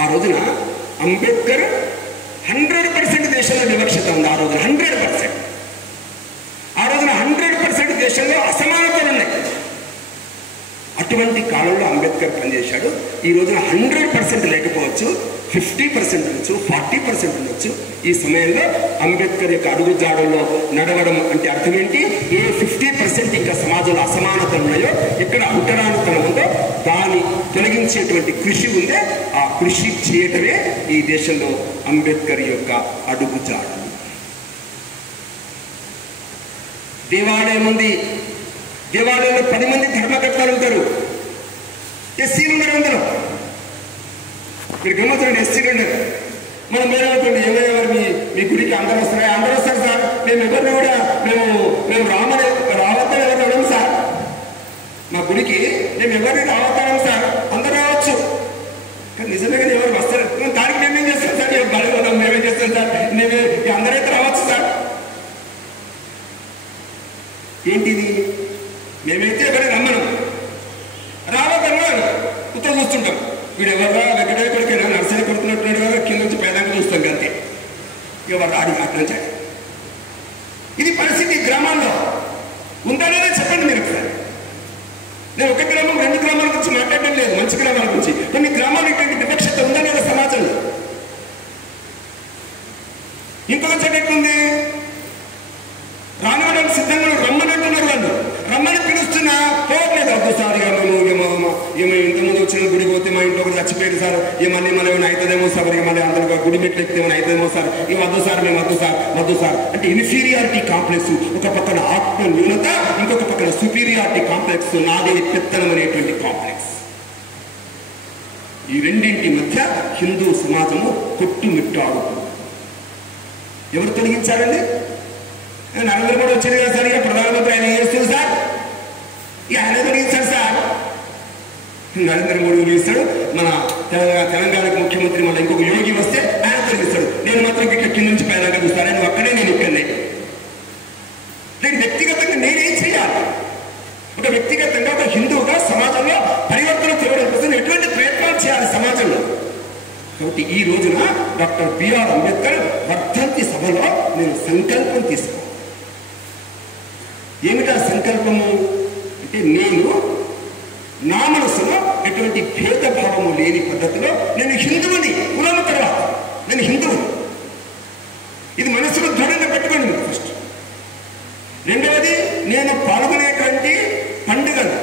ఆ రోజున అంబేద్కర్ 100% దేశంలో వివక్షత ఉంది. ఆ రోజున 100%. ఆ రోజున 100% దేశంలో అసమానతలు ఉన్నాయి. అటువంటి కాలంలో అంబేద్కర్ పనిచేశాడు. ఈ రోజున 100% లేకపోవచ్చు, 50% ఉండొచ్చు, 40% ఉండొచ్చు. ఈ సమయంలో అంబేద్కర్ యొక్క అడుగుజాడల్లో నడవడం అంటే అర్థం ఏంటి? ఏ 50% ఇంకా సమాజంలో అసమానతలు ఉన్నాయో, ఎక్కడ అంతరానితనం ఉందో దాన్ని తొలగించేటువంటి కృషి ఉందే, ఆ కృషి చేయటమే ఈ దేశంలో అంబేద్కర్ యొక్క అడుగుజాడలు. దేవాలయం ఉంది, దేవాలయంలో 10 మంది ధర్మకర్తలు ఉంటారు. ఎస్సీలు ఉన్నారు అందరూ. మీరు గమ్మత్తులండి, ఎస్సీలు ఉన్నారు. మనం మేమవుతుంది ఏమైనా మీ గుడికి అందరూ వస్తున్నాయి, అందరూ వస్తారు సార్. మేము ఎవరిని కూడా మేము రావద్దని ఎవరు అడగం సార్. మా గుడికి మేము ఎవరిని రావద్దాం సార్, అందరూ రావచ్చు. కానీ నిజంగా ఎవరు వస్తారు? దానికి మేమేం చేస్తాం సార్? మేమేం చేస్తాం సార్? అందరైతే రావచ్చు సార్. ఏంటిది? మేమైతే ఎవరైనా రమ్మను, రావద్దన్నా ఉత్తర చూస్తుంటాం. వీడు ఎవరు వెంకటయ్య కొడుకైనా నర్సరీ కొడుతున్నట్టున్నాడు కదా, కింద నుంచి పేదానికి చూస్తాం అంతే. ఎవరు రాడి అక్కడి నుంచి. ఇది పరిస్థితి గ్రామాల్లో ఉందా లేదా చెప్పండి మీరు ఒకసారి. నేను ఒక గ్రామం 2 గ్రామాల గురించి మాట్లాడడం లేదు, మంచి గ్రామాల గురించి. కొన్ని గ్రామాలు ఇటువంటి వివక్షత ఉందా లేదా సమాజంలో? ఇంకొక చెట్టు ఎట్లుంది? రానివ్వడానికి సిద్ధంగా రమ్మని అంటున్నారు వాళ్ళు. రమ్మని పిలుస్తున్నా పోవట్లేదు. ఒకసారిగా మేము ఏమో ఇంతకుముందు వచ్చిన గుడికి పోతే మా ఇంట్లో ఒకటి చచ్చిపోయారు సార్, మళ్ళీ ఏమైనా అవుతుందేమో సార్, మళ్ళీ అందరికీ గుడి మెట్లు ఎక్కితే ఏమైనా అవుతుందేమో సార్, వద్దు సార్, మేము వద్దు సార్ అంటే ఇన్ఫీరియారిటీ కాంప్లెక్స్. ఒక పక్కన ఆత్మ న్యూనత, ఇంకొక పక్కన సుపీరియారిటీ కాంప్లెక్స్, నాదే పెత్తనం అనేటువంటి కాంప్లెక్స్. ఈ రెండింటి మధ్య హిందూ సమాజము కొట్టుమిట్టాడుతుంది. ఎవరు తొలగించారండి? నరేంద్ర మోడీ వచ్చారు కదా సార్, ఇక ప్రధానమంత్రి ఆయన చేస్తుంది సార్, ఇక ఆయన తొలగించాడు సార్. నరేంద్ర మోడీ తొలగిస్తాడు, మన తెలంగాణకు ముఖ్యమంత్రి మళ్ళీ ఇంకొక యోగి వస్తే ఆయన తొలగిస్తాడు. నేను మాత్రం ఇట్లా కింద నుంచి పైన చూస్తాను, నువ్వు అక్కడే నేను ఇక్కడనే. నేను వ్యక్తిగతంగా నేనేం చేయాలి? ఒక వ్యక్తిగతంగా ఒక హిందువుగా సమాజంలో పరివర్తన తేవడం కోసం ఎటువంటి ప్రయత్నాలు చేయాలి సమాజంలో? కాబట్టి ఈ రోజున డాక్టర్ బిఆర్ అంబేద్కర్ వర్ధంతి సభలో నేను సంకల్పం తీసుకున్నాను. ఏమిటా సంకల్పము అంటే, నేను నా మనసులో ఎటువంటి భేదభావము లేని పద్ధతిలో నేను హిందువుని, కులం తర్వాత నేను హిందువుని, ఇది మనసులో దృఢంగా పెట్టుకోండి ఫస్ట్. రెండవది, నేను పాల్గొనేటువంటి పండుగలు,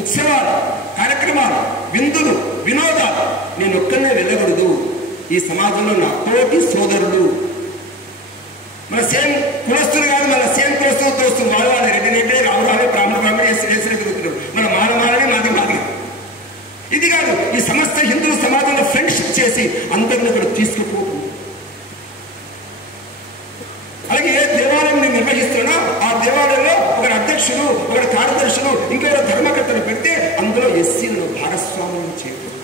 ఉత్సవాలు, కార్యక్రమాలు, విందులు, వినోదాలు నేను ఒక్కనే వెళ్ళకూడదు. ఈ సమాజంలో నా తోటి సోదరులు, మన సేమ్ కులస్తులు కాదు, మన సేమ్ కులస్తులతో వస్తుంది, వాళ్ళ రెడ్డి రావురాలే బ్రాహ్మణ వేసిన తిరుగుతున్నారు, మన మానమాలని మాది. ఇది కాదు, ఈ సమస్త హిందూ సమాజంలో ఫ్రెండ్షిప్ చేసి అందరిని ఇక్కడ తీసుకుపోతుంది. అలాగే ఏ దేవాలయం నేను నిర్వహిస్తున్నా ఆ దేవాలయంలో ఒకరి అధ్యక్షులు, ఒకరి కార్యదర్శులు, ఇంకెవరో ధర్మకర్తలు పెడితే అందులో ఎస్సీలను భాగస్వామ్యం చేయకూడదు.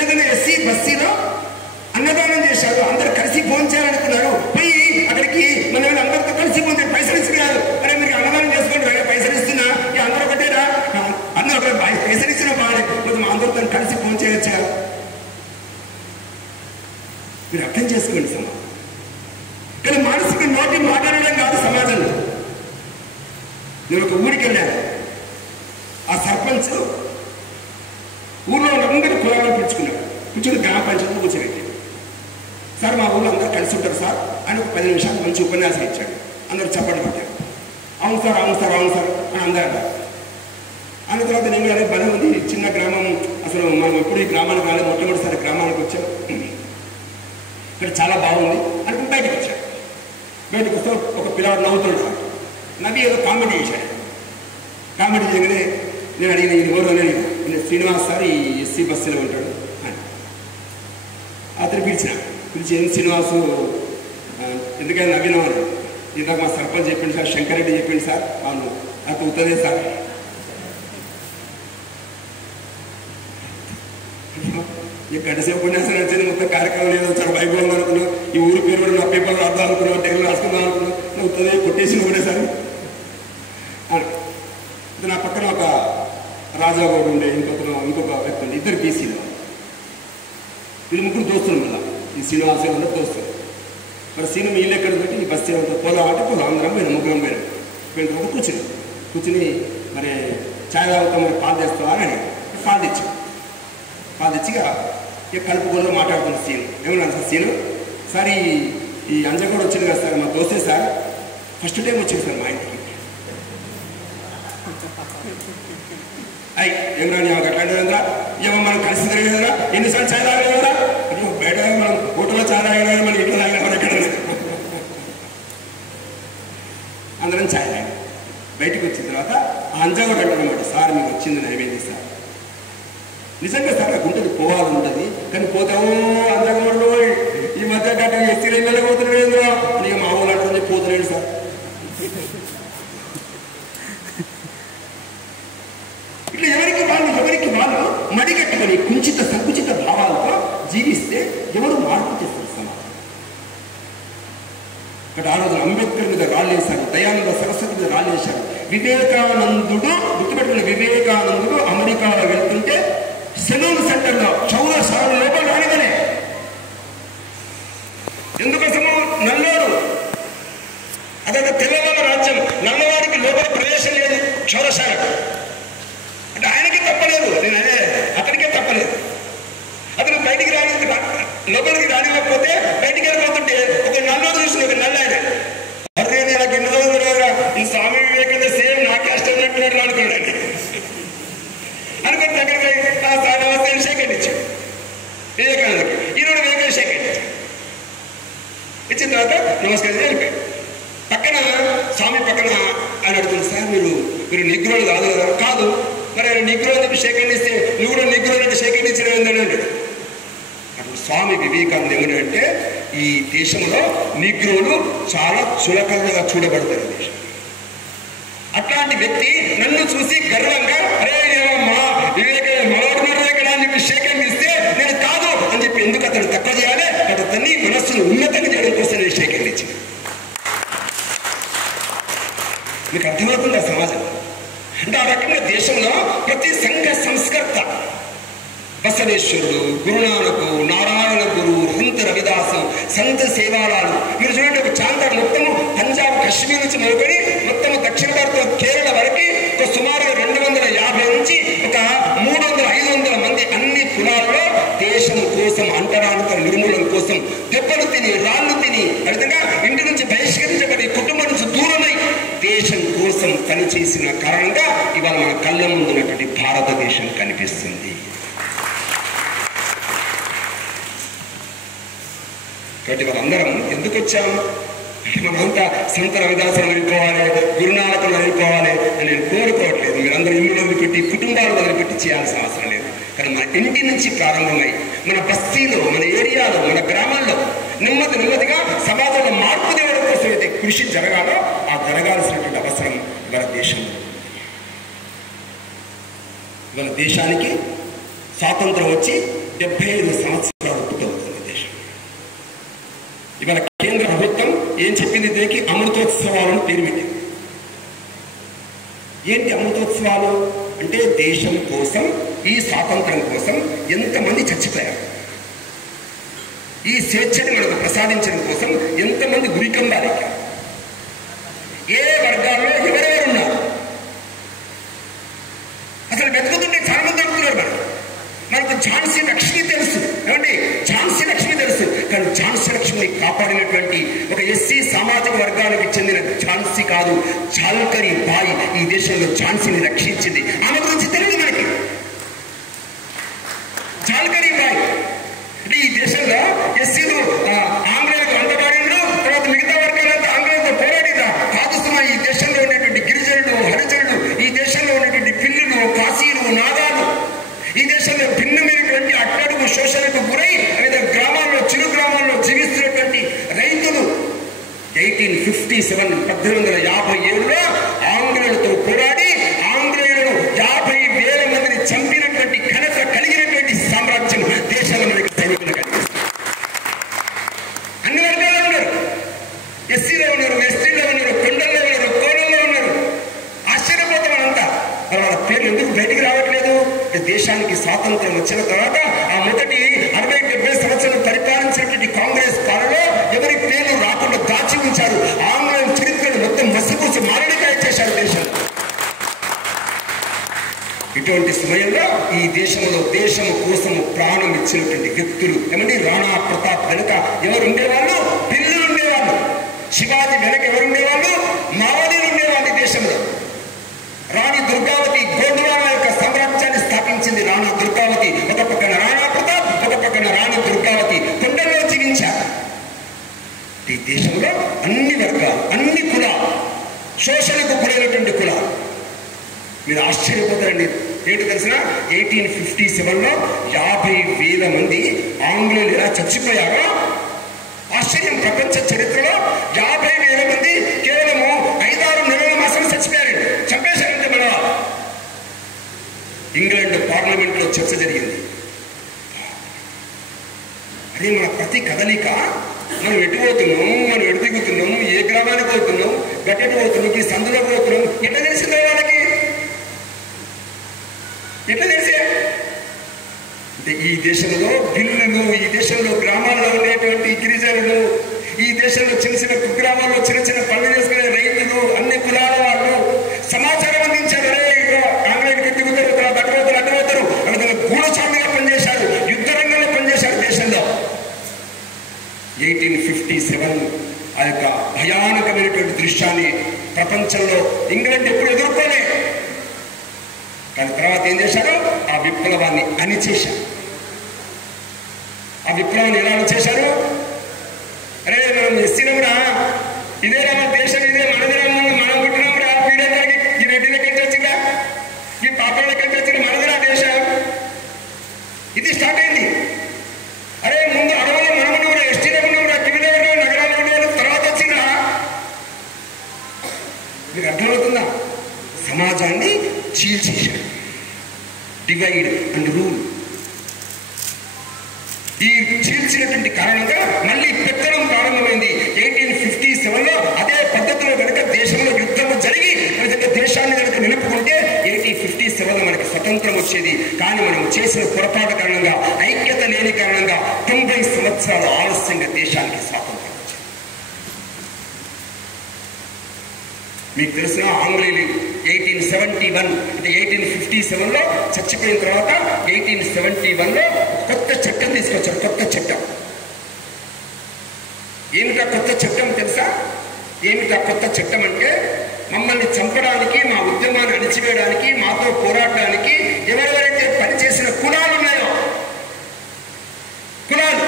ఏదైనా ఎస్సీ బస్తీలో అన్నదానం చేశారు, అందరు కలిసి భోజనం చేయాలనుకున్నారు, పోయి అక్కడికి మనం అందరితో కలిసి భోజనం, పైసలు ఇచ్చి కాదు, అరే మీరు అన్నదానం చేసుకోండి, పైసలు ఇస్తున్నా, ఇక అందరూ ఒకటేరా, అందరూ ఒక పైసలు ఇచ్చిన బాగా కొంచెం అందరితో కలిసి భోజనం చేయొచ్చా? మీరు అర్థం చేసుకోండి సమాజం. కానీ మానసిక నోటి మాట్లాడడం కాదు సమాజంలో. నేను ఒక ఊరికి వెళ్ళాను, ఆ సర్పంచ్ ఊళ్ళో అందరూ కులాలను పిలుచుకున్నాడు, కూర్చొని గ్రామ పంచాయతీలో కూర్చోబెట్టి, సార్ మా ఊళ్ళో అందరూ కలిసి ఉంటారు సార్ అని ఒక 10 నిమిషాలు మంచి ఉపన్యాసం ఇచ్చాడు. అందరూ చప్పట్లు పట్టారు, అవును సార్ అవును సార్ అవును సార్ అని అందరూ అన్నారు. అన్న తర్వాత నేను అదే పని ఉంది, చిన్న గ్రామం, అసలు మనం ఎప్పుడు ఈ గ్రామానికి రాలేదు, మొట్టమొదటిసారి గ్రామానికి వచ్చాం, ఇక్కడ చాలా బాగుంది అనుకుని బయటకు వచ్చాడు. బయటకు వస్తే ఒక పిల్లవాడు నవ్వుతున్నాడు, నవ్వి ఏదో కామెడీ చేశాడు. కామెడీ చేయగానే నేను అడిగిన, ఇది ఎవరు అని అడిగిన, నేను శ్రీనివాస్ సార్, ఈ ఎస్సీ బస్సులో ఉంటాడు అని. అతను పిలిచి ఏం శ్రీనివాసు ఎందుకని నవ్వినామని, ఇందాక మా సర్పంచ్ చెప్పింది సార్, శంకరెడ్డి చెప్పింది సార్, అవును నాకు ఉత్తదే సార్. ఈ గడిసేపు ఉపన్యాసం వచ్చింది, మొత్తం కార్యక్రమం లేదు, చాలా వైభవంగా అనుకున్నావు, ఈ ఊరి పేరు కూడా నా పేపర్లో రాద్దాం అనుకున్నావు, టెక్లో రాసుకుందాం అనుకున్నావు, నువ్వు ఉత్తదే కొట్టేసి ఒకటేసారి అని. నా పక్కన ఒక రాజాగౌడ్ ఉండే, ఇంకొక వ్యక్తి ఉండే, ఇద్దరు బీసీలు, వీళ్ళు ముగ్గురు దోస్తులు, మళ్ళీ ఈ శ్రీనివాస అందరూ దోస్తులు. మరి సీను మీ ఇల్లు ఎక్కడ పెట్టి ఈ బస్సు ఏమంతా పోదాం అంటే పోదాం, అందరం పోయినా, ముగ్గురం పోయిన తర్వాత కూర్చుని మరి ఛాయ్ తాగుతాం, మరి పాలు తెస్తావా అని పాలు తెచ్చిగా ఇక కలుపుకోలో మాట్లాడుతున్న సీను. ఏమన్నా సార్ సీను సార్, ఈ అంజగౌడ వచ్చింది కదా సార్, మా దోస్తే సార్ ఫస్ట్ టైం వచ్చింది సార్ మా ఇంటికి. ఏం రాని అట్లాంటిదా, ఏమో మనం కలిసి తిరగలేదా, ఎన్నిసార్లు ఛాయ్ తాగలేదా, బయట మనం హోటల్లో ఛాయ్ తాగలేదు, మన ఇంట్లో తాగలేదు, ఎక్కడ అందరం ఛాయ్ తాగాం. బయటకు వచ్చిన తర్వాత ఆ అంజగౌడ అంటున్నమాట, సార్ మీకు వచ్చింది నైవేద్యం సార్. నిజంగా సార్ నాకు ఉంటుంది, పోవాలంటుంది, కానీ పోతావు అంజగౌడలో ఈ మధ్య గట్ట ఎస్సీలు వెళ్ళకపోతున్నాడు అని మా ఊళ్ళు అంటుంది, పోతున్నాడు సార్. ఇట్లా ఎవరికి వాళ్ళు మడిగట్టుకొని సంకుచిత భావాలతో జీవిస్తే ఎవరు మార్పు చేస్తారు సమాజం. ఇక్కడ ఆ రోజున అంబేద్కర్ మీద రాళ్ళేశారు, దయానంద సరస్వతి మీద రాళ్ళేశారు. వివేకానందుడు గుర్తుపెట్టుకుని, వివేకానందుడు అమెరికాలో వెళ్తుంటే సెలూన్ సెంటర్లో చౌరశాల లోపల రానిదనే. ఎందుకోసము? నల్లోడు, అదొక తెల్లవాళ్ళ రాజ్యం, నల్లవాడికి లోపల ప్రవేశం లేదు చౌరశాల అంటే ఆయనకి తప్పలేదు, నేను అదే అతనికే తప్పలేదు. అతను బయటికి లోపలికి రానివ్వకపోతే బయటికి వెళ్ళిపోతుంటే ఒక నల్లోడు చూసింది, ఒక నల్ల ఆయన, అదే నాకు ఎన్ని రోజులు ఈ స్వామి వివేకానంద సేమ్ నా క్యాస్ట్ అన్నట్టు అనుకోండి. అందరి దగ్గర పోయి సార్ నమస్తే సెకండ్ ఇచ్చాడు వివేకానందకి. ఈరోజు వివేకానంద సెకండ్ ఇచ్చిన తర్వాత నమస్కారం వెళ్ళిపోయాడు. పక్కన స్వామి పక్కన ఆయన అడుగుతుంది, సార్ మీరు నిగ్రోలు కాదు కదా? కాదు. మరి ఆయన నిగ్రో అని చెప్పి సెకండ్ ఇస్తే నువ్వు కూడా నిగ్రో అంటే సెకండ్ ఇచ్చిన ఏందని అన్నాడు. అప్పుడు స్వామి వివేకానంద ఏమన్నాడంటే, ఈ దేశంలో నిగ్రోలు చాలా చులకనగా చూడబడతారు దేశం. అట్లాంటి వ్యక్తి నన్ను చూసి గర్వంగా అరే మా వివేకానంద మనోడున్నాడు ఇక్కడ అని చెప్పి సెకండ్ ఇస్తే నేను కాదు అని చెప్పి ఎందుకు అతను తక్కువ చేయాలి? అతని మనస్సును ఉన్నతంగా చేయడం కోసం నేను సెకండ్ ఇచ్చింది. మీకు అర్థమవుతుంది ఆ సమాజం అంటే. ఆ రకంగా దేశంలో ప్రతి సంఘ సంస్కర్త బసవేశ్వరుడు, గురునానకు, నారాయణ గురు, సంత రవిదాసు, సంత సేవాలాలు, మీరు చూడండి ఒక చాంతాడు మొత్తము పంజాబ్ కశ్మీర్ నుంచి మొదలుకొని మొత్తము దక్షిణ భారతం కేరళ వరకు ఒక సుమారుగా 250 నుంచి ఒక 300-500 మంది అన్ని కులాల్లో దేశం కోసం అంటరానితల నిర్మూలన కోసం దెబ్బలు తిని రాళ్ళు తిని అర్థంగా ఇంటి నుంచి బహిష్కరించబడి కుటుంబం నుంచి దూరమై దేశం కోసం పనిచేసిన కారణంగా ఇవాళ మన కళ్ళ ముందున్నటువంటి భారతదేశం కనిపిస్తుంది. కాబట్టి వాళ్ళందరం ఎందుకు వచ్చాం అంటే మనంతా సంత రవిదాసులు వెళ్ళిపోవాలి, గురునానకులు వెళ్ళిపోవాలి అని నేను కోరుకోవట్లేదు. మీరందరూ ఇల్లు వదిలిపెట్టి కుటుంబాలు వదిలిపెట్టి చేయాల్సిన అవసరం లేదు. కానీ మన ఇంటి నుంచి ప్రారంభమై మన బస్తీలో, మన ఏరియాలో, మన గ్రామాల్లో నెమ్మదిగా సమాజంలో మార్పు తేవడం కోసం అయితే కృషి జరగాలో ఆ జరగాల్సినటువంటి అవసరం ఇవాళ దేశంలో. ఇవాళ దేశానికి స్వాతంత్రం వచ్చి 75 సంవత్సరాలు పుట్టవుతుంది దేశం. ఇవాళ కేంద్ర ప్రభుత్వం ఏం చెప్పింది? దీనికి అమృతోత్సవాలను పేరు పెట్టింది. ఏంటి అమృతోత్సవాలు అంటే? దేశం కోసం, ఈ స్వాతంత్రం కోసం ఎంతమంది చచ్చిపోయారు, ఈ స్వేచ్ఛని మనకు ప్రసాదించడం కోసం ఎంతమంది గురికంబాలి, ఏ వర్గాల్లో ఎవరెవరున్నారు, అసలు వెతుకుతుంటే చాలా మంది దొరుకుతున్నారు. మనకు ఝాన్సీ లక్ష్మి తెలుసు, ఏమండి? ఝాన్సీ లక్ష్మి తెలుసు. కానీ ఝాన్సీ లక్ష్మిని కాపాడినటువంటి ఒక ఎస్సీ సామాజిక వర్గానికి చెందిన ఝాన్సీ కాదు, ఝాల్కరీ బాయి ఈ దేశంలో ఝాన్సీని రక్షించింది. ఆమె గురించి తెలియదు మనకి. ఝాల్కరీ బాయి అంటే ఈ దేశంలో ఎస్సీలు ఆంగ్లేయులకు అంటబాడిండ్రు, తర్వాత మిగతా వర్గాలంతా ఆంగ్లేయులతో పోరాడిదా కాదు సుమా. ఈ దేశంలో ఉండేటువంటి గిరిజనులు, హరిజనులు, ఈ దేశంలో ఉండేటువంటి పిల్లులు, కాశీలు, నాగాలు, ఈ దేశంలో భిన్నమైనటువంటి అట్టడుగు శోషణకు గురై వివిధ గ్రామాల్లో, చిరు గ్రామాల్లో జీవిస్తున్నటువంటి రైతులు 1857 1857లో ఆంగ్లేయులతో పోరాడి ఆంగ్లేయులను 50,000 మందిని చంపినటువంటి ఘనత కలిగినటువంటి సామ్రాజ్యం దేశంలో మనకి సైనికులు కలిగిస్తారు. అన్ని వర్గాల్లో ఉన్నారు. ఎస్సీలో ఉన్నారు, ఎస్టీలో ఉన్నారు, కొండల్లో ఉన్నారు, కోణంలో ఉన్నారు. ఆశ్చర్యపోతాం అంతా. వాళ్ళ పేర్లు ఎందుకు బయటికి రావట్లేదు? దేశానికి స్వాతంత్రం వచ్చిన తర్వాత ఆ మొదటి 60-70 సంవత్సరాలు పరిపాలించినటువంటి కాంగ్రెస్ పాలనలో ఎవరి పేర్లు రాకుండా దాచి ఉంచారు. ఆంగ్లేయ చరిత్రను మొత్తం మసిపూసి మారడికాయ చేశారు దేశంలో. ఇటువంటి సమయంలో ఈ దేశంలో దేశం కోసం ప్రాణం ఇచ్చినటువంటి వ్యక్తులు ఏమంటే రాణా ప్రతాప్ వెనుక ఎవరు ఉండేవాళ్ళు? పిల్లులు ఉండేవాళ్ళు. శివాజీ వెనక ఎవరు ఉండేవాళ్ళు? మావోదీలు ఉండేవాళ్ళు. దేశంలో రాణి దుర్గావతి గోండ్వానా యొక్క సామ్రాజ్యాన్ని స్థాపించింది రాణా దుర్గావతి. ఒక పక్కన రాణా ప్రతాప్, ఒక పక్కన రాణి దుర్గావతి కొండల్లో జీవించారు. ఈ దేశంలో అన్ని వర్గాలు, అన్ని కులాలు, శోషణకు గురైనటువంటి కులాలు. మీరు ఆశ్చర్యపోతారండి. ఏంటి తెలిసిన 1857లో 50,000 మంది ఆంగ్లేయులు ఎలా చచ్చిపోయారో ఆశ్చర్యం. ప్రపంచ చరిత్రలో 50,000 మంది కేవలము 5-6 నెలల మాసం చచ్చిపోయారండి. చంపేశారంటే మన ఇంగ్లాండ్ పార్లమెంట్ లో చర్చ జరిగింది. అదే మన ప్రతి కదలిక, మనం ఎటు పోతున్నాం, మనం ఎటు దిగుతున్నాం, ఏ గ్రామానికి పోతున్నాం, గట్టెటు పోతున్నాం, ఈ సందులో పోతున్నాం, ఎట్లా తెలిసిందో వాళ్ళకి? ఎట్లా తెలిసే? ఈ దేశంలో బిల్లులు, ఈ దేశంలో గ్రామాల్లో ఉండేటువంటి గిరిజనులు, ఈ దేశంలో చిన్న చిన్న కుగ్రామాల్లో చిన్న చిన్న పనులు చేసుకునే రైతులు, అన్ని కులాల వాళ్ళు సమాచారం అందించారు. ఆంగ్లేయుడికి దిగుతారు, తర్వాత అడ్డుపోతారు. అందులో గూఢచారులుగా పనిచేశారు, యుద్ధ రంగంలో పనిచేశారు దేశంలో. 1857 ఆ యొక్క భయానకమైనటువంటి దృశ్యాన్ని ప్రపంచంలో ఇంగ్లాండ్ ఎప్పుడు ఎదుర్కోలే. కానీ తర్వాత ఏం చేశారు? ఆ విప్లవాన్ని అణిచేశారు. ఆ విప్లవాన్ని ఎలా అణిచేశారు? అరే మనం ఎస్సీనమురా, ఇదేరా మన దేశం, ఇదే మనదిరా, మనం పుట్టినమురా, పీడకి ఈ రెడ్డి దగ్గరికి వచ్చిందా, ఈ పాపల దగ్గరికి వచ్చింది, మనదిరా దేశం. ఇది స్టార్ట్ అయింది. అరే ముందు అడవులు మనమురా, ఎస్టీనమురా, కివిలేరు, నగరాలు ఉండేవాళ్ళు తర్వాత వచ్చిందా. మీకు అర్థమవుతుందా? సమాజాన్ని చీల్చేశారు. Divide and rule. ఈ చీల్చినటువంటి కారణంగా మళ్ళీ పెత్తనం ప్రారంభమైంది 1857లో. అదే పద్ధతిలో కనుక దేశంలో యుద్ధము జరిగి దేశాన్ని కనుక నిలుపుకుంటే 1857లో మనకి స్వతంత్రం వచ్చేది. కానీ మనం చేసిన పొరపాటు కారణంగా, ఐక్యత లేని కారణంగా 90 సంవత్సరాలు ఆలస్యంగా దేశానికి స్వాతంత్రం వచ్చింది. మీకు తెలిసిన ఆంగ్లేయులు 1871 అంటే 1857లో చచ్చిపోయిన తర్వాత 1871లో కొత్త చట్టం తీసుకొచ్చారు. కొత్త చట్టం. ఏమిటా కొత్త చట్టం తెలుసా? ఏమిటా కొత్త చట్టం అంటే, మమ్మల్ని చంపడానికి, మా ఉద్యమాన్ని అణిచివేయడానికి, మాతో పోరాడడానికి ఎవరెవరైతే పనిచేసిన కులాలు ఉన్నాయో, కులాలు,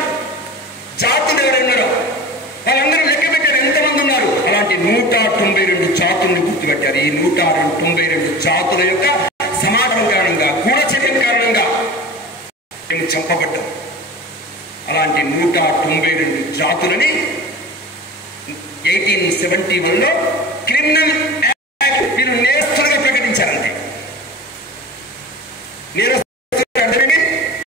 జాతులు ఎవరున్నారో వాళ్ళందరూ లెక్క పెట్టారు. ఎంతమంది ఉన్నారు? అలాంటి 192 జాతుల్ని గుర్తుపెట్టారు. ఈ 192 జాతుల యొక్క సమాజం కారణంగా, గూఢచర్యం కారణంగా మేము చంపబడ్డాం. అలాంటి 192 జాతులని 1871లో క్రిమినల్